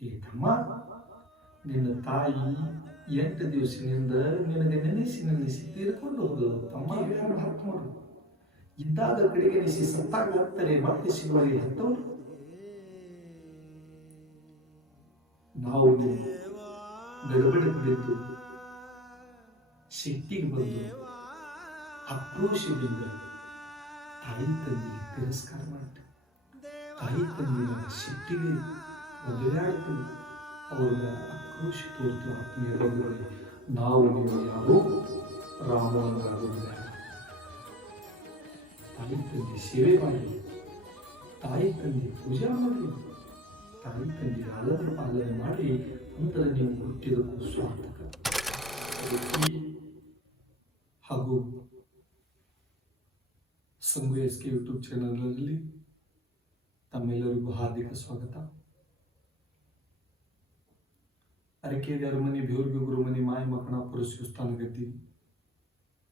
ಏ ತಮ್ಮ ನಿನ್ನ ತಾಯಿ ಎಂಟು ದಿವಸದಿಂದ ನಿನಗೆ ನೆನೆಸಿ ನೆನೆಸಿ ತೀರ್ಕೊಂಡು ಹೋದಳು ತಮ್ಮ ಯಾರು ಹತ್ತು ಮಾಡು ಇದ್ದಾದ ಕಡೆಗೆ ನೆನೆಸಿ ಸತ್ತಾಗ ಹತ್ತರೆ ಮತ್ತೆ ಶಿವರಿಗೆ ಹತ್ತವರು. ನಾವು ನೀವು ಗಡಬಡ ಬಿದ್ದು ಶಕ್ತಿಗೆ ಬಂದು ಆಕ್ರೋಶದಿಂದ ತಾಯಿ ತಂದೆಗೆ ತಿರಸ್ಕಾರ ಮಾಡ್ತೇವೆ ತಾಯಿ ತಂದೆಯ ಶಕ್ತಿಗೆ ಒದರಾಡ್ತೇವೆ ಅವರ ಆಕ್ರೋಶ ತೋರ್ತು ಆತ್ಮೀಯ ನಾವು ನೀವು ಯಾರು? ರಾಮನವರಾಗುವುದಿಲ್ಲ ತಾಯಿ ತಂದೆ ಸೇವೆ ಮಾಡಿ, ತಾಯಿ ತಂದೆ ಪೂಜೆ ಮಾಡಿ, ತಾಯಿ ತಂದೆ ಆಲದ ಪಾಲನೆ ಮಾಡಿ, ನಂತರ ನೀವು ಹುಟ್ಟಿದಕ್ಕೂ ಸ್ವಾರ್ಥಕ ಹಾಗೂ ಸಂಗು ಎಸ್ ಕೆ ಯೂಟ್ಯೂಬ್ ಚಾನಲ್ನಲ್ಲಿ ತಮ್ಮೆಲ್ಲರಿಗೂ ಹಾರ್ದಿಕ ಸ್ವಾಗತ. ಅರಕೇರಿ ಅರಮನೆ ಬೇರ್ಗೆ ಗುರುಮನೆ ಮಾಯ ಮಕ್ಕಳ ಶಿವಸ್ಥಾನ ಗತಿ.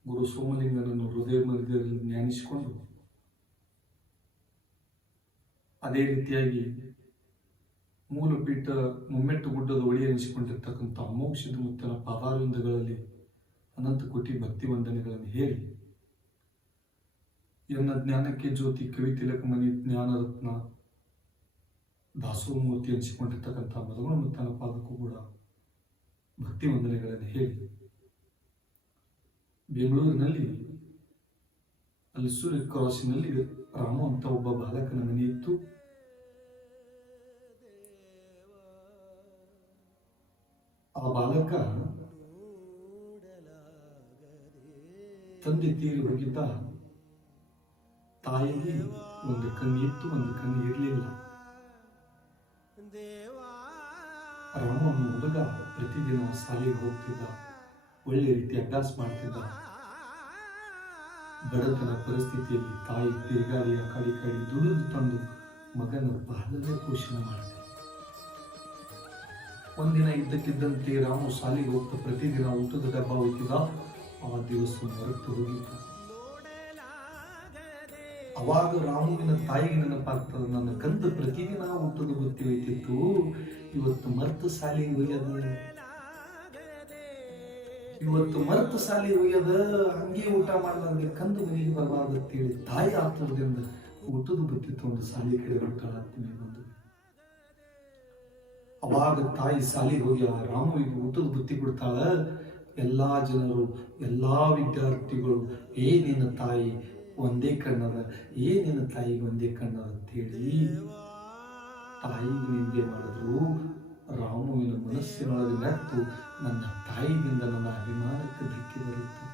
ಗುರು ಸೋಮಲಿಂಗನನ್ನು ಹೃದಯ ಮಧ್ಯದಲ್ಲಿ ಧ್ಯಾನಿಸಿಕೊಂಡು ಅದೇ ರೀತಿಯಾಗಿ ಮೂಲಪೀಠ ಮುಮ್ಮೆಟ್ಟು ಗುಡ್ಡದ ಒಳಿ ಅನಿಸಿಕೊಂಡಿರ್ತಕ್ಕಂಥ ಅಮೋಕ್ಷದ ಮುತ್ತನ ಪಾದಾರವಿಂದಗಳಲ್ಲಿ ಅನಂತ ಕೋಟಿ ಭಕ್ತಿ ವಂದನೆಗಳನ್ನು ಹೇಳಿ ಎನ್ನ ಜ್ಞಾನಕ್ಕೆ ಜ್ಯೋತಿ, ಕವಿ ತಿಲಕಮಣಿ ಜ್ಞಾನರತ್ನ, ದಾಸೋಮೂರ್ತಿ ಎನಿಸಿಕೊಂಡಿರ್ತಕ್ಕಂಥ ಮಧುಗುಣ ಮುತ್ತನ ಪಾದಕ್ಕೂ ಕೂಡ ಭಕ್ತಿ ವಂದನೆಗಳನ್ನು ಹೇಳಿ. ಬೆಂಗಳೂರಿನಲ್ಲಿ, ಅಲ್ಲಿ ಸೂರ್ಯ ಕ್ರಾಸಿನಲ್ಲಿ ರಾಮು ಅಂತ ಒಬ್ಬ ಬಾಲಕನ ಮನೆ ಇತ್ತು. ಆ ಬಾಲಕ ತಂದೆ ತೀರಿ ಹೋಗಿದ್ದ ತಾಯಿಗೆ ಒಂದು ಕಣ್ಣು ಇತ್ತು, ಒಂದು ಕಣ್ಣು ಇರಲಿಲ್ಲ. ರಾಮನ ಹುಡುಗ ಪ್ರತಿದಿನ ಶಾಲೆಗೆ ಹೋಗ್ತಿದ್ದ. ಒಳ್ಳೆ ರೀತಿ ಅಭ್ಯಾಸ ಮಾಡ್ತಿದ್ದ. ಬಡತನ ಪರಿಸ್ಥಿತಿಯಲ್ಲಿ ತಾಯಿ ತಿರುಗಾಳಿಯ ಕಡಿ ಕಡಿ ದುಡಿದು ತಂದು ಮಗನ ಬಹಳ ಪೋಷಣೆ ಮಾಡಿದೆ ಒಂದಿನ ಇದ್ದಕ್ಕಿದ್ದಂತೆ ರಾಮು ಶಾಲೆಗೆ ಹೋಗ್ತಾ ಪ್ರತಿದಿನ ಊಟದ ಡಬ್ಬ ಹೋಗ್ತಿದ್ದ ಆ ದಿವಸ ಮರೆತು ಹೋಗಿದ್ದ. ಅವಾಗ ರಾಮುವಿನ ತಾಯಿಗೆ ನೆನಪಾಗ್ತದೆ, ನನ್ನ ಕಂದ ಪ್ರತಿದಿನ ಊಟದ ಬುತ್ತಿ ಹೋಯ್ತಿತ್ತು ಇವತ್ತು ಮರ್ತು ಸಾಲಿ ಒಯ್ಯದ ಇವತ್ತು ಮರ್ತು ಸಾಲಿ ಒಯ್ಯದ ಹಂಗೆ ಊಟ ಮಾಡ್ದಂಗೆ ಕಂದು ಮನೆಗೆ ಬರಬಾರ್ದಂತೇಳಿ ತಾಯಿ ಆಗ್ತದಿಂದ ಊಟದ ಬುತ್ತಿ ಒಂದು ಸಾಲಿ ಕಡೆ ಹೊರಟಾಳ ಹತ್ತಿನ ಬಂದು ಅವಾಗ ತಾಯಿ ಸಾಲಿಗೆ ಹೋಗಿ ರಾಮುವಿಗೆ ಊಟದ ಬುತ್ತಿ ಕೊಡ್ತಾಳ, ಎಲ್ಲಾ ಜನರು, ಎಲ್ಲಾ ವಿದ್ಯಾರ್ಥಿಗಳು, ಏ ನಿನ್ನ ತಾಯಿ ಒಂದೇ ಕಣ್ಣದ, ಏ ನಿನ್ನ ತಾಯಿಗೆ ಒಂದೇ ಕಣ್ಣದ ಅಂತೇಳಿ ತಾಯಿ ನಿಂದೆ ಮಾಡಿದ್ರು. ರಾಮುವಿನ ಮನಸ್ಸಿನೊಳಗೆ ನೆತ್ತು ನನ್ನ ತಾಯಿಯಿಂದ ನನ್ನ ಅಭಿಮಾನಕ್ಕೆ ಧಕ್ಕೆ ಬರುತ್ತೆ.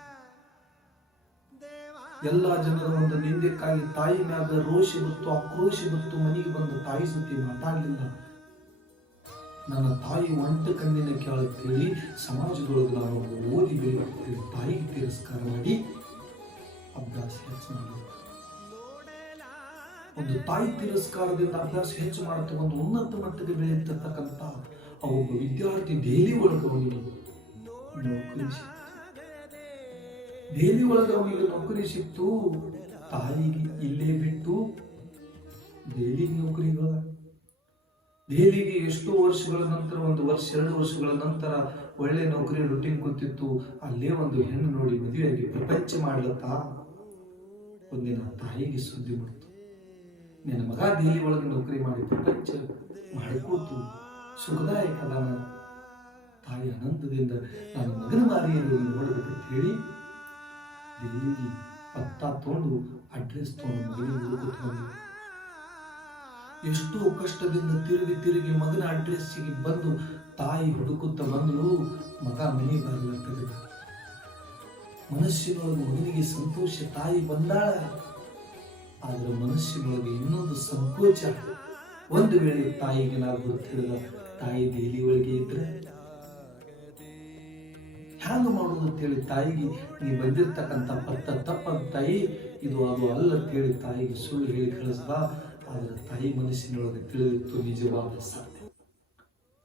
ಎಲ್ಲ ಜನರ ಒಂದು ನಿಂದೆಕ್ಕಾಗಿ ತಾಯಿ ಮ್ಯಾಗ ರೋಷಿ ಬತ್ತು, ಆಕ್ರೋಶಿ ಬತ್ತು, ಮನೆಗೆ ಬಂದು ತಾಯಿ ಸುತ್ತಿ ಮಾತಾಡಲಿಲ್ಲ. ನನ್ನ ತಾಯಿ ಒಂಟ ಕಣ್ಣಿನ ಕೇಳುತ್ತೇಳಿ ಸಮಾಜದೊಳಗೆ ನಾನು ಓದಿ ತಾಯಿ ತಾಯಿಗೆ ತಿರಸ್ಕಾರ ಮಾಡಿ ಅಭ್ಯಾಸ ಹೆಚ್ಚು ಮಾಡಬೇಕು ಒಂದು ತಾಯಿ ತಿರಸ್ಕಾರದಿಂದ ಅಭ್ಯಾಸ ಹೆಚ್ಚು ಮಾಡುತ್ತೆ, ಒಂದು ಉನ್ನತ ಮಟ್ಟಕ್ಕೆ ಬೆಳೆಯುತ್ತಿರ್ತಕ್ಕಂಥ ಆ ಒಬ್ಬ ವಿದ್ಯಾರ್ಥಿ ಡೈಲಿ ಒಳಗೆ ಅವನಿಗೆ ನೌಕರಿ ದೇಲಿ ಒಳಗೆ ಅವನಿಗೆ ನೌಕರಿ ಸಿಕ್ತು. ತಾಯಿಗೆ ಇಲ್ಲೇ ಬಿಟ್ಟು ಡೈಲಿಗೆ ನೌಕರಿಗಳ. ದೆಹಲಿಗೆ ಎಷ್ಟೋ ವರ್ಷಗಳ ನಂತರ, ಒಂದು ವರ್ಷ, ಎರಡು ವರ್ಷಗಳ ನಂತರ ಒಳ್ಳೆ ನೌಕರಿ ರೊಟೀನ್ ಕೂತಿತ್ತು ಅಲ್ಲೇ ಒಂದು ಹೆಣ್ಣು ನೋಡಿ ಮದುವೆಯಾಗಿ ಪ್ರಪಂಚ ಮಾಡ್ಲತ್ತಾ ಒಂದಿನ ತಾಯಿಗೆ ಸುದ್ದಿ ಬಂತು ನಿನ್ನ ಮಗ ದೇಹಿ ಒಳಗೆ ನೌಕರಿ ಮಾಡಿ ಪ್ರಪಂಚ ಸುಖದಾಯಕ ನಾನು ತಾಯಿ ಆನಂದದಿಂದ ನನ್ನ ಮಗನ ಮಾರಿಯನ್ನು ನೋಡಬೇಕು ಹೇಳಿ ದಿಲ್ಲಿಗೆ ಪತ್ತ ತೊಗೊಂಡು ಅಡ್ರೆಸ್ ತೊಗೊಂಡು ಮಗನಿಗೆ ಎಷ್ಟೋ ಕಷ್ಟದಿಂದ ತಿರುಗಿ ತಿರುಗಿ ಮಗನ ಅಡ್ರೆಸ್ಸಿಗೆ ಬಂದು ತಾಯಿ ಹುಡುಕುತ್ತಾ ಬಂದಳು. ಮಗ ಮನೆ ಬಾಗಿಲ ತೆಗೆದ ಮನಸ್ಸಿನೊಳಗೆ ಮಗನಿಗೆ ಸಂತೋಷ, ತಾಯಿ ಬಂದಾಳ, ಆದ್ರೆ ಮನಸ್ಸಿನೊಳಗೆ ಇನ್ನೊಂದು ಸಂಕೋಚ ಒಂದು ವೇಳೆ ತಾಯಿಗೆ ನಾವು ಗೊತ್ತಿರದ ತಾಯಿ ದೇಲಿ ಒಳಗೆ ಇದ್ರೆ, ಹ್ಯಾಂಗ ಮಾಡುದು ಅಂತೇಳಿ ತಾಯಿಗೆ, ನೀ ಬಂದಿರ್ತಕ್ಕಂಥ ಪತ್ತ ತಪ್ಪ ತಾಯಿ, ಇದು ಅದು ಅಲ್ಲ ಅಂತೇಳಿ ತಾಯಿಗೆ ಸುಳ್ಳು ಹೇಳಿ ಕಳಿಸ್ದ ಆದರೆ ತಾಯಿ ಮನಸ್ಸಿನೊಳಗೆ ತಿಳಿದಿತ್ತು ನಿಜವಾದ ಸತ್ಯ.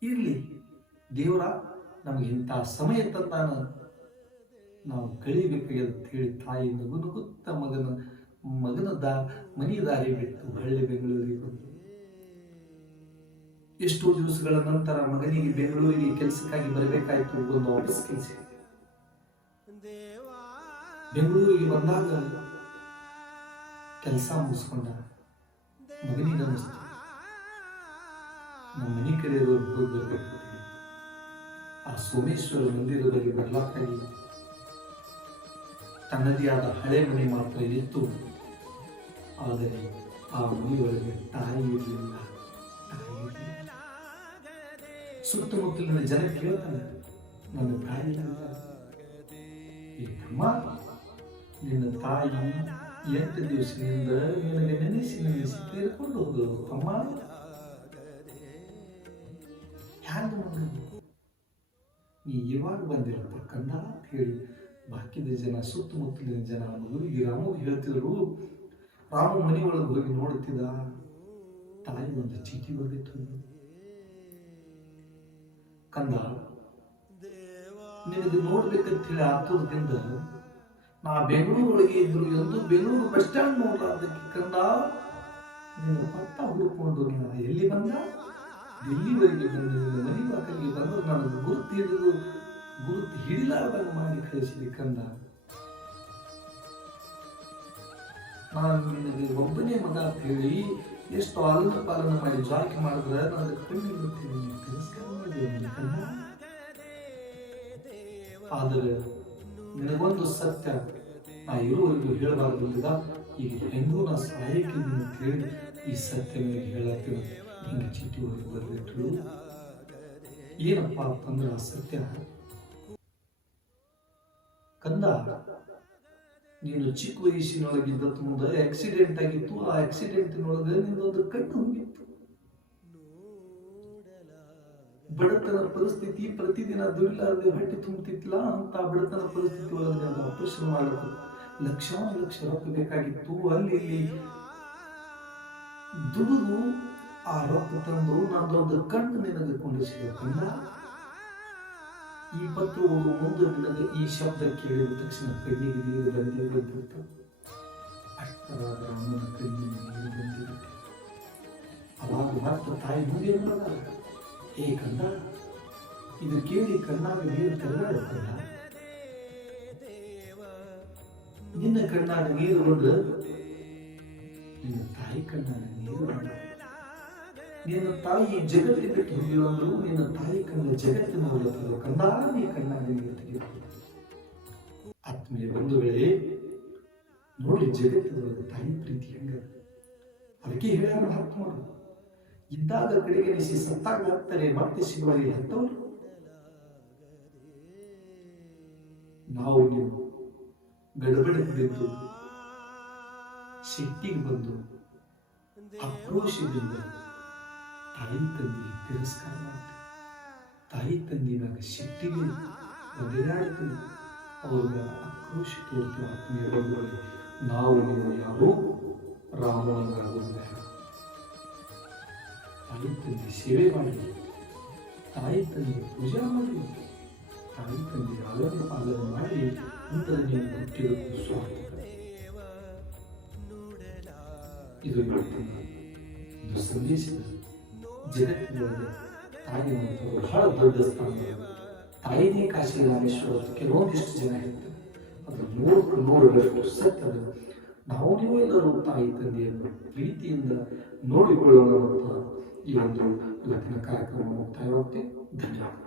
ಇರಲಿ, ದೇವರ ನಮಗೆ ಇಂಥ ಸಮಯ ತಂದಾನ. ನಾವು ಕಳಿಬೇಕು ಅಂತ ಹೇಳಿ ತಾಯಿ ನಗು ನಗುತ್ತ ಮಗನ ಮಗನ ದಾ, ಮನಿ ದಾರಿ ಬಿಟ್ಟು ಹಳ್ಳಿ ಬೆಂಗಳೂರಿಗೆ ಬಂದು. ಎಷ್ಟೋ ದಿವಸಗಳ ನಂತರ ಮಗನಿಗೆ ಬೆಂಗಳೂರಿಗೆ ಕೆಲಸಕ್ಕಾಗಿ ಬರಬೇಕಾಯ್ತು ಒಂದು ಆಫೀಸ್ ಕೆಲಸ. ಬೆಂಗಳೂರಿಗೆ ಬಂದಾಗ ಕೆಲಸ ಮುಗಿಸ್ಕೊಂಡ. ಮಗನಿಗೆ ಅನ್ನಿಸ್ತು. ನಮ್ಮ ಮನೆ ಹೋಗಿ ಬರಬೇಕು ಆ ಸೋಮೇಶ್ವರ ಮಂದಿರದಲ್ಲಿ ಬರ್ಲಾಕಾಗಿ ತನ್ನದೇ ಆದ ಹಳೆ ಮನೆ ಮಾತ್ರ ಇತ್ತು. ಆದರೆ ಆ ಮನೆಯೊಳಗೆ ತಾಯಿ ಇರಲಿಲ್ಲ. ಸುತ್ತಮುತ್ತಲಿನ ಜನ ಕೇಳ್ತಾನೆ ನನ್ನ ತಾಯಿ ನಿನ್ನ ತಾಯಿ ಎಂಟು ದಿವಸದಿಂದ ನಿನಗೆ ನೆನೆಸಿ ನೆನೆಸಿ ತೀರ್ಕೊಂಡು ಹೋದ್ರು ಅಮ್ಮ. ಯಾರು ನೀ ಇವಾಗ ಬಂದಿರಪ್ಪ ಕಂದ ಹೇಳಿ ಬಾಕಿದ ಜನ ಸುತ್ತಮುತ್ತಲಿನ ಜನ ಮಗುವಿಗೆ ರಾಮು ಹೇಳ್ತಿದ್ರು. ರಾಮ ಮನೆ ಒಳಗೆ ಹೋಗಿ ನೋಡುತ್ತಿದ್ದ ತಾಯಿ ಒಂದು ಚೀಟಿ ಬರೆದಿತ್ತು ಕಂದ, ನಿನಗೆ ನೋಡ್ಬೇಕಂತ ಹೇಳಿ ಆತುರದಿಂದ. ನಾ ಬೆಂಗಳೂರು ಒಳಗೆ ಇದ್ರು ಎಂದು ಬೆಂಗಳೂರು ಬಸ್ ಸ್ಟ್ಯಾಂಡ್ ನೋಡ್ಲಾರ್ದಕ್ಕೆ ಕಂದ, ನೀನು ಪತ್ತ ಹುಡುಕೊಂಡು ಎಲ್ಲಿ ಬಂದ? ಎಲ್ಲಿವರೆಗೆ ಬಂದ? ಮನೆ ಬಾಕಲಿಗೆ ಬಂದು ನನಗೆ ಗುರುತು ಹಿಡಿದು ಗುರುತು ಹಿಡಿಲಾರ್ದಂಗೆ ಮಾಡಿ ಕಳಿಸಿದೆ ಕಂದ ನಾನು ನಿನಗೆ ಒಬ್ಬನೇ ಮಗ ಅಂತ ಹೇಳಿ ಎಷ್ಟು ಅಲ್ಲ ಪಾಲನ ಮಾಡಿ ಜಾಕಿ ಮಾಡಿದ್ರೆ ನನಗೆ ಕಣ್ಣಿಗೆ ನೀನು ತಿರಸ್ಕಾರ ಮಾಡಿದೆ ಆದರೆ ನಿನಗೊಂದು ಸತ್ಯ. ನಾ ಇರುವವರೆಗೂ ಹೇಳಬಾರ್ದಿಲ್ಲ ಈಗ ಹೆಂಗೂ ನಾ ಸಹಾಯಕ್ಕೆ ಅಂತ ಹೇಳಿ ಈ ಸತ್ಯ ನಿನಗೆ ಹೇಳತ್ತೀನಿ ಹಿಂಗೆ ಚೀಟಿ ಒಳಗೆ ಬರೆದಿಟ್ರು ಏನಪ್ಪ ಅಂತಂದ್ರೆ ಆ ಸತ್ಯ ಕಂದ. ನೀನು ಚಿಕ್ಕ ವಯಸ್ಸಿನೊಳಗಿದ್ದ ತುಂಬ ಆಕ್ಸಿಡೆಂಟ್ ಆಗಿತ್ತು. ಆ ಆಕ್ಸಿಡೆಂಟ್ನೊಳಗೆ ನಿನ್ನೊಂದು ಕಣ್ಣು ಹೋಗಿತ್ತು. ಬಡತನ ಪರಿಸ್ಥಿತಿ ಪ್ರತಿದಿನ ದುಡಿಲಾರದೆ ಹೊಟ್ಟೆ ತುಂಬುತ್ತಿತ್ತಲ್ಲ ಅಂತ ಬಡತನ ಪರಿಸ್ಥಿತಿ ಒಳಗೆ ನಾನು ಆಪರೇಷನ್ ಮಾಡಬೇಕು ಲಕ್ಷಾನು ಲಕ್ಷ ರೊಕ್ಕ ಬೇಕಾಗಿತ್ತು. ಅಲ್ಲಿ ಇಲ್ಲಿ ದುಡಿದು ಆ ರೊಕ್ಕ ತಂದು ನಂದೊಂದು ಕಣ್ಣು ನಿನಗೆ ಕೊಂಡಿಸಬೇಕಂದ ಈ ಪತ್ರ ಹೋಗುವ ಮುಂದೆ ಈ ಶಬ್ದ ಕೇಳಿದ ತಕ್ಷಣ ಕಣ್ಣಿಗೆ ನೀರು ಬಂದೇ ಬಂದಿತ್ತು. ಅಷ್ಟರಾದ ಅಮ್ಮನ ಕಣ್ಣಿಗೆ ಬಂದಿರುತ್ತೆ ಅವಾಗ ಮಾತ್ರ ತಾಯಿ ಮುಂದೆ ನೋಡ ಏ ಕಂದ ಇದು ಕೇಳಿ ಕಣ್ಣಾಗ ನೀರು ತೆರಳುತ್ತಲ್ಲ ನಿನ್ನ ಕಣ್ಣಾಗ ನೀರು ಬಂದು, ನಿನ್ನ ತಾಯಿ ಕಣ್ಣಾಗ ನೀರು ಬಂದ. ನಿನ್ನ ತಾಯಿ ಜಗತ್ತಿನ ಬಿಟ್ಟು ನಿನ್ನ ತಾಯಿ ಕಣ್ಣ ಜಗತ್ತಿನ ಹೋಗತ್ತಲ್ಲ ಕಣ್ಣಾಗಿ ಕಣ್ಣಾಗ ತೆಗೆದು ಆತ್ಮೀಯ ಬಂಧುಗಳೇ, ನೋಡಿ ಜಗತ್ತಿನೊಳಗೆ ತಾಯಿ ಪ್ರೀತಿ ಹೆಂಗ ಅದಕ್ಕೆ ಹೇಳ್ಯಾರ ಮಹಾತ್ಮರು ಇದ್ದಾಗ ಕಡೆಗೆ ನಿಸಿ ಸತ್ತಾಗ ಹಾಕ್ತಾರೆ ಮತ್ತೆ ಸಿಗುವಲ್ಲಿ ಹತ್ತವರು ನಾವು ನೀವು ಗಡಬಡಕ್ಕೆ ಬಿದ್ದು ಶಕ್ತಿಗೆ ಬಂದು, ಆಕ್ರೋಶದಿಂದ ತಾಯಿ ತಂದೆ ತಿರಸ್ಕಾರ ಮಾಡ್ತೀವಿ ತಾಯಿ ತಂದಿನಾಗ ಸಿಟ್ಟಿಗೆ ಒದರಾಡ್ತೀವಿ ಅವ್ರಿಗೆ ಆಕ್ರೋಶ ತೋರ್ತೀವಿ ಆತ್ಮೀಯ ನಾವು ನೀವು ಯಾರೂ? ರಾಮನವರಾಗೋದು ಬೇಡ ತಾಯಿ ತಂದೆ ಸೇವೆ ಮಾಡಿ ತಾಯಿ ತಂದೆ ಪೂಜಾ ಮಾಡಿ ತಾಯಿ ತಂದೆ ಆಲೋಚನೆ ಪಾಲನೆ ಮಾಡಿ ಅಂತ ನೀವು ಹುಟ್ಟಿರೋದು ಸ್ವಾರ್ಥ ಇದು ಒಂದು ಸಂದೇಶ ಜಗತ್ತಿನೊಳಗೆ ತಾಯಿ ಒಂದು ಬಹಳ ದೊಡ್ಡ ಸ್ಥಾನ ತಾಯಿನೇ ಕಾಶಿ ರಾಮೇಶ್ವರ ಕೆಲವೊಂದಿಷ್ಟು ಜನ ಇತ್ತು ಅದು ನೂರಕ್ಕೆ ನೂರರಷ್ಟು ಸತ್ತದು. ನಾವು ನೀವು ಎಲ್ಲರೂ ತಾಯಿ ತಂದೆಯನ್ನು ಪ್ರೀತಿಯಿಂದ ನೋಡಿಕೊಳ್ಳೋಣ ಈ ಒಂದು ಲಗ್ನ ಕಾರ್ಯಕ್ರಮ ಮುಕ್ತಾಯವಾಗುತ್ತೆ ಧನ್ಯವಾದ